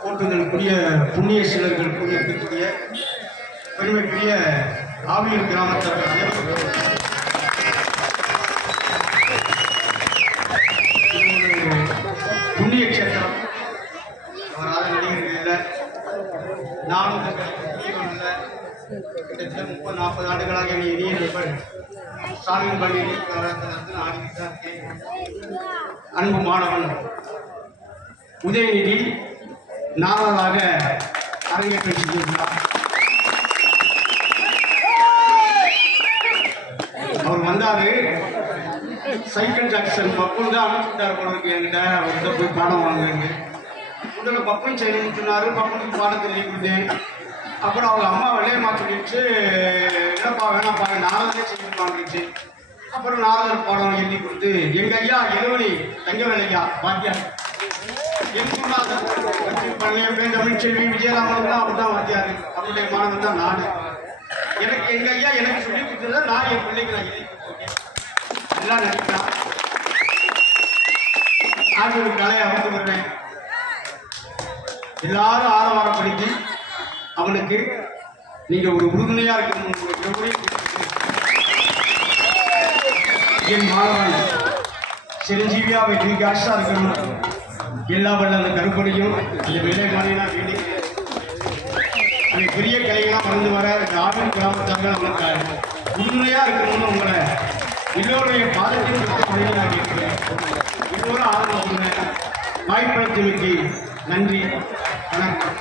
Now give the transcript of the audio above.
போற்றுதலுக்குரிய புண்ணிய சிலர்கள் கூறியிருக்கக்கூடிய பெருமைக்குரிய ஆவியூர் கிராமத்தார் அனைவருக்கும் புண்ணிய கஷேத்திரம். அவராத நடிகர்கள் இல்லை நானும் இல்லை கிட்டத்தட்ட முப்பது நாற்பது ஆண்டுகளாக என்னை இனிய நண்பர் சாமியின் பள்ளியில் ஆடிக்கிட்டு அன்பு மாணவன் உதயநிதி நாவலாக அரங்கேற்றம் செய்திருந்தார் அவர் வந்தாரு. சைக்கிள் ஜாக்சன் பப்புன் தான் அனுப்பிச்சிட்டார் போல என்கிட்ட. அவர்கிட்ட போய் பாடம் வாங்குறது முதல்ல பப்புன் செய்யணும்னு சொன்னாரு. பப்புனுக்கு பாடம் சொல்லி கொடுத்தேன் அப்புறம் அவங்க அம்மா விளையமா சொல்லிடுச்சு. என்னப்பா வேணாப்பா நாரதே செய்யணுமான்னுச்சு அப்புறம் நாரதர் பாடம் எழுதி கொடுத்து எங்க ஐயா எழுவனி தங்க வேலையா பாக்கியா பள்ளியப்பேன் தமிழ்ச்செல்வி விஜயராமன் தான் அவர் தான் வாத்தியாரு அவருடைய மாணவன் தான் நான். எனக்கு எங்க ஐயா எனக்கு சொல்லி கொடுத்ததை நான் என் பிள்ளைக்கு நான் எழுதி கொடுத்துருக்கேன். எல்லாம் நடிக்கிறான் ஆகிய ஒரு கலையை அமைத்து விடுறேன் எல்லாரும் படித்து அவனுக்கு நீங்கள் ஒரு உறுதுணையா இருக்கணும். உங்களுக்கு என் மாணவன் சிரஞ்சீவியா சிரஞ்சீவியாவை தீர்க்காசா இருக்கணும் எல்லா வல்ல அந்த கருப்பொடியும் அந்த வெள்ளை மாறினா வேண்டி. அந்த பெரிய கலைகளாக வளர்ந்து வர இந்த ஆவின் கிராமத்தார்கள் அவனுக்கு உண்மையா இருக்கணும்னு உங்களை எல்லோருடைய பாதத்தையும் முறையில் நான் கேட்கிறேன். எல்லோரும் ஆதரவு கொடுங்க வாய்ப்பளித்தமைக்கு நன்றி. வணக்கம்.